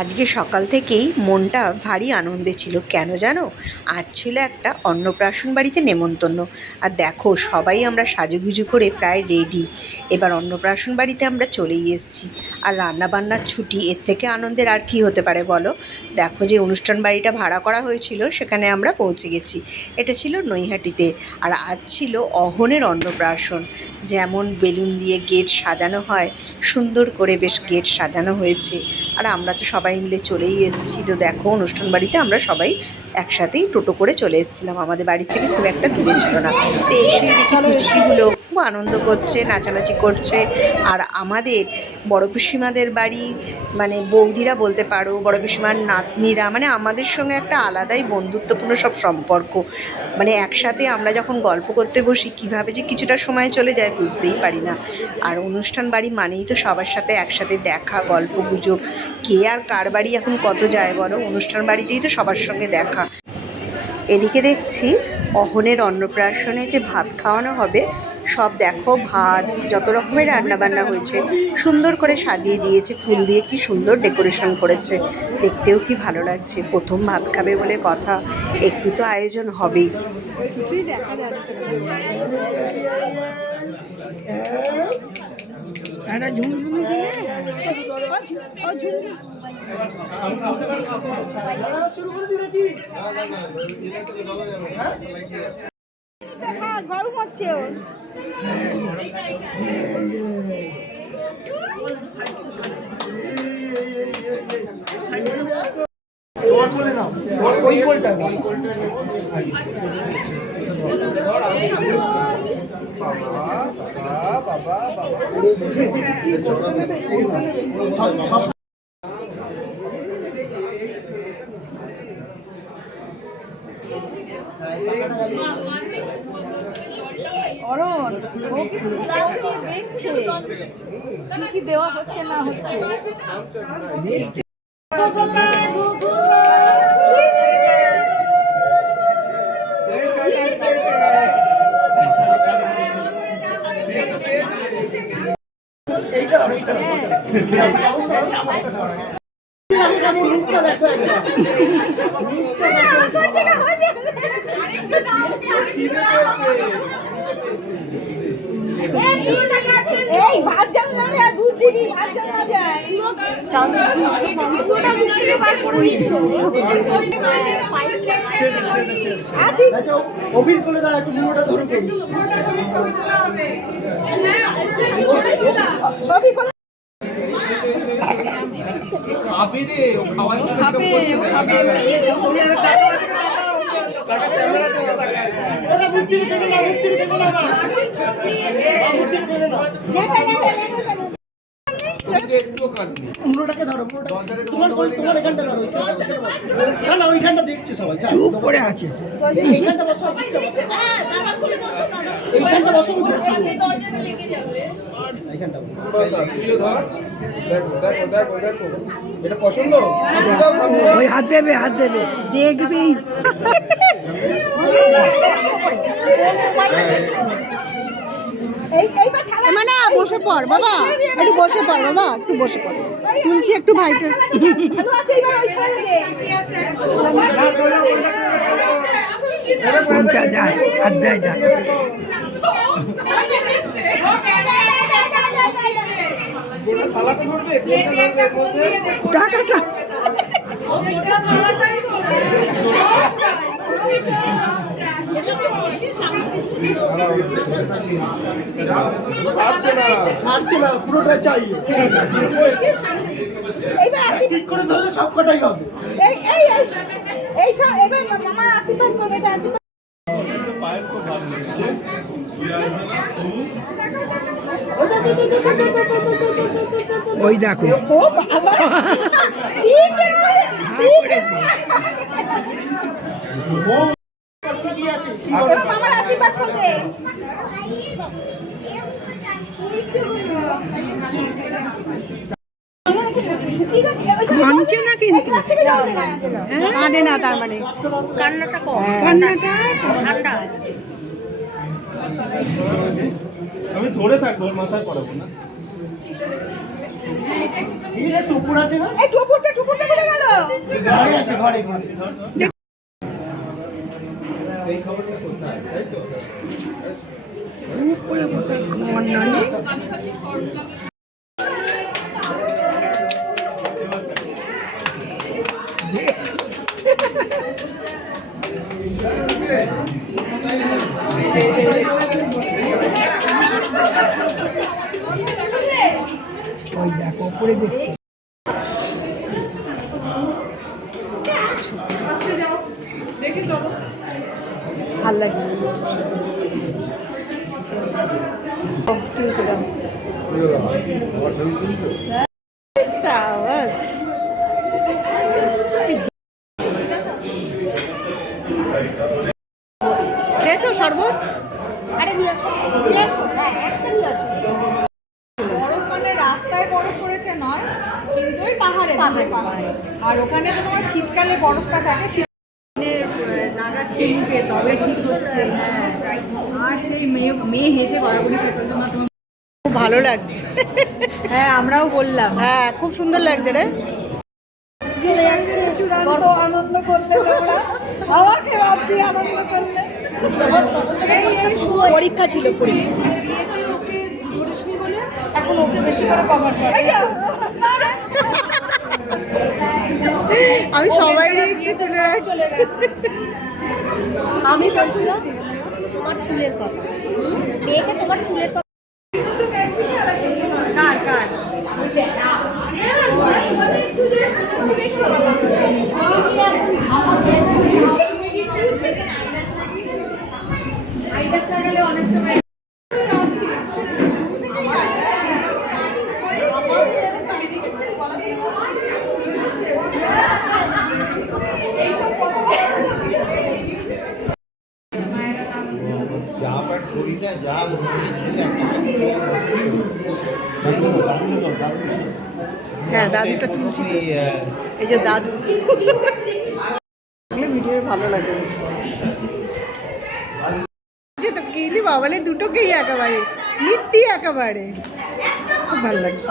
আজকে সকাল থেকেই মনটা ভারী আনন্দে ছিল। কেন জানো? আজ ছিল একটা অন্নপ্রাশন বাড়িতে নেমন্তন্ন। আর দেখো সবাই আমরা সাজুগুজু করে প্রায় রেডি। এবার অন্নপ্রাশন বাড়িতে আমরা চলেই এসেছি। আর রান্নাবান্নার ছুটি, এর থেকে আনন্দের আর কি হতে পারে বলো? দেখো যে অনুষ্ঠান বাড়িটা ভাড়া করা হয়েছিল সেখানে আমরা পৌঁছে গেছি। এটা ছিল নৈহাটিতে। আর আজ ছিল অহনের অন্নপ্রাশন। যেমন বেলুন দিয়ে গেট সাজানো হয়, সুন্দর করে বেশ গেট সাজানো হয়েছে। আর আমরা তো সবাই মিলে চলেই এসেছি। তো দেখো অনুষ্ঠান বাড়িতে আমরা সবাই একসাথেই টোটো করে চলে এসেছিলাম, আমাদের বাড়ি থেকে খুব একটা দূরে ছিল না। তো এসেই দেখি পুচকিগুলো খুব আনন্দ করছে, নাচানাচি করছে। আর আমাদের বড় পিসিমাদের বাড়ি, মানে বৌদিরা বলতে পারো, বড় পিসিমার নাতনিরা, মানে আমাদের সঙ্গে একটা আলাদাই বন্ধুত্বপূর্ণ সব সম্পর্ক। মানে একসাথে আমরা যখন গল্প করতে বসি কীভাবে যে কিছুটা সময় চলে যায় বুঝতেই পারি না। আর অনুষ্ঠান বাড়ি মানেই তো সবার সাথে একসাথে দেখা, গল্প গুজব। কে আর কার বাড়ি এখন কত যায় বলো? অনুষ্ঠান বাড়িতেই তো সবার সঙ্গে দেখা। এদিকে দেখছি অহনের অন্নপ্রাশনে যে ভাত খাওয়ানো হবে, সব দেখো ভাত, যত রকমের রান্নাবান্না হয়েছে, সুন্দর করে সাজিয়ে দিয়েছে, ফুল দিয়ে কি সুন্দর ডেকোরেশন করেছে। দেখতেও কি ভালো লাগছে। প্রথম ভাত খাবে বলে কথা, একটু তো আয়োজন হবেই। কিছুই দেখা যাচ্ছে একটা ঝুমঝুমি গরম হচ্ছে। অরণ ও কি ক্লাসে দেখছে কি দেওয়া হচ্ছে না হচ্ছে। এই ভাত জাম না রে, দুধ দিবি, ভাত জাম না যায় চাল মাংসটা মুখে বার করে নিছো। আচ্ছা ওভিন খুলে দাও, একটু মুড়োটা ধরে করুন। কবি কোন খাবে রে, ও খাওয়াই তো খাবে খাবে এটা মুক্তি রেখে না, মুক্তি রেখে না, মুক্তি রেখে না। মুড়োটাকে ধরো, তোমার এখানটা ধরো, না না ওইখানটা দেখছে সবাই, চুপ করে আছে। এইখানটা বসো, এইখানটা বসো, এইখানটা বসো। এটা পছন্দ? ওই হাত দেবে দেখবি। মানে বসে পড় বাবা, একটু বসে পড় বাবা, একটু বসে পড়। তুলছি একটু ভাইটা। টাকাটা ছাড়ছে না, পুরোটা চাই। ঠিক করে ধরলে সব কটাই হবে। ওই দেখো কাঁদছে না, কিন্তু কাঁদে না, তার মানে কান্নাটা কম, কান্নাটা ঠান্ডা। আমি ধরে থাকবো, মাথায় পড়াবো না। এই টুকুর আছে না, এই টুকুরটা ঘরে আছে, ঘরে ঘরে। ওই দেখো উপরে দেখছি। ভাল লাগছে। খেয়েছো শরবত? আরে নিয়ে আসো, নিয়ে আসো। হ্যাঁ, একটা নিয়ে আসো। বরফ মানে রাস্তায় বরফ পড়েছে নয়, কিন্তু ওই পাহাড়ে পাহাড়ে। আর ওখানে তো তোমার শীতকালে বরফটা থাকে, লাগাচ্ছে মুখে তবে ঠিক হচ্ছে। হ্যাঁ, আর সেই মেয়ে হেসে গড়াগড়ি খেয়ে চলছে, মা তোমার খুব ভালো লাগছে। হ্যাঁ আমরাও বললাম। হ্যাঁ খুব সুন্দর লাগছে রে। চূড়ান্ত আনন্দ করলে তোমরা, আমাকে বাদ দিয়ে আনন্দ করলে। পরীক্ষা ছিল পরীক্ষা। বিয়েতে ওকে ধরিসনি বলে এখন ওকে বেশি করে কভার করে। আমি সবাই একটু তুলে রাখছি। চলে গেছে। আমি বলছিলাম তোমার চুলের কথা, মেয়েকে তোমার চুলের কথা। কার কার অনেক সময় হ্যাঁ দাদুটা তুলছি তো। এই যে দাদু ভিডিও ভালো লাগে। যে তো কিলি বাবালে দুটোকেই একেবারে মিথ্যি একেবারে খুব ভালো লাগছে।